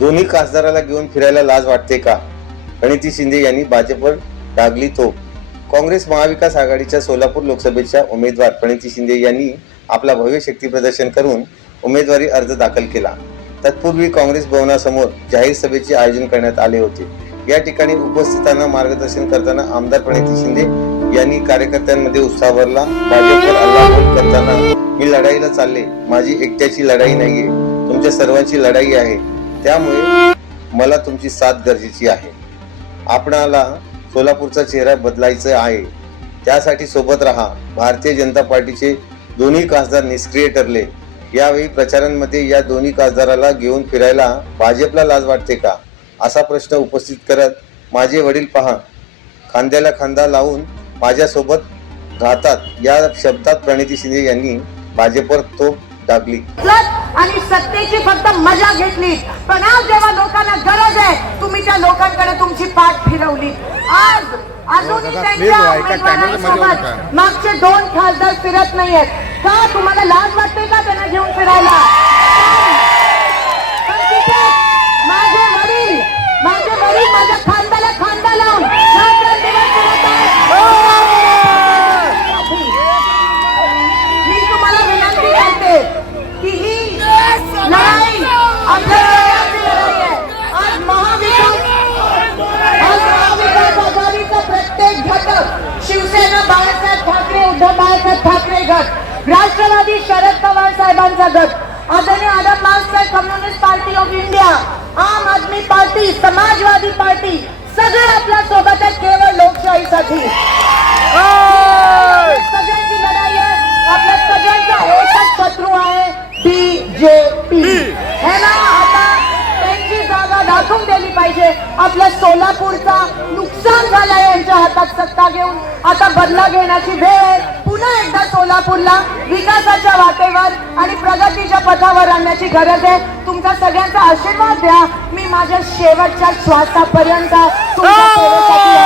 दोन्ही खासदाराला घेऊन फिरायला लाज वाटते का? प्रणिती शिंदे यांनी भाजपवर डागली तोप काँग्रेस महाविकास आघाडीच्या सोलापूर लोकसभेच्या उमेदवार प्रणिती शिंदे यांनी आपला भव्य शक्ती प्रदर्शन करून उमेदवारी अर्ज दाखल केला. तत्पूर्वी काँग्रेस भवनासमोर जाहीर सभेचे आयोजन करण्यात आले होते. या ठिकाणी उपस्थितांना मार्गदर्शन करताना आमदार प्रणिती शिंदे यांनी कार्यकर्त्यांमध्ये उत्साह भरला. भाजपवर करताना मी लढाईला चालले. माझी एकट्याची लढाई नाहीये. तुमच्या सर्वांची लढाई आहे. त्यामुळे मला तुमची साथ गरजेची आहे. आपणाला सोलापूरचा चेहरा बदलायचा आहे. त्यासाठी सोबत राहा. भारतीय जनता पार्टीचे दोन्ही खासदार निष्क्रिय ठरले. यावेळी प्रचारांमध्ये या दोन्ही खासदाराला घेऊन फिरायला भाजपला लाज वाटते का? असा प्रश्न उपस्थित करत माझे वडील पहा. खांद्याला खांदा लावून माझ्यासोबत राहतात. या शब्दात प्रणिती शिंदे यांनी भाजपवर तोप टाकली आणि सत्तेची फक्त मजा घेतली. पण आज जेव्हा लोकांना गरज आहे तुम्ही त्या लोकांकडे तुमची पाठ फिरवली. आज अजूनही त्यांच्या उमेदवारांसोबत. मागचे दोन खासदार फिरत नाहीयेत. का तुम्हाला लाज वाटते का त्यांना घेऊन फिरायला? गट. राष्ट्रवादी शरद पवार साहेबांचा गट. आदरणीय आदम मार्क्सवादी communist party of India Aam Aadmi party Samajwadi party सगळे आपल्यासोबत आहेत केवळ लोकशाहीसाठी. सगळ्यांची लढाई आहे. आपल्या सगळ्यांचा एकच शत्रू आहे बीजेपी हे ना आता त्यांची जागा दाखवून दिली पाहिजे. आपल्या सोलापूरचा नुकसान झालंय यांच्या हातात सत्ता घेऊन. आता बदला घेण्याची वेळ आहे. सोलापूरला विकासाच्या वाटेवर आणि प्रगतीच्या पथावर आणण्याची गरज आहे. तुमचा सगळ्यांचा आशीर्वाद द्या. मी माझ्या शेवटच्या श्वासापर्यंत तुमच्या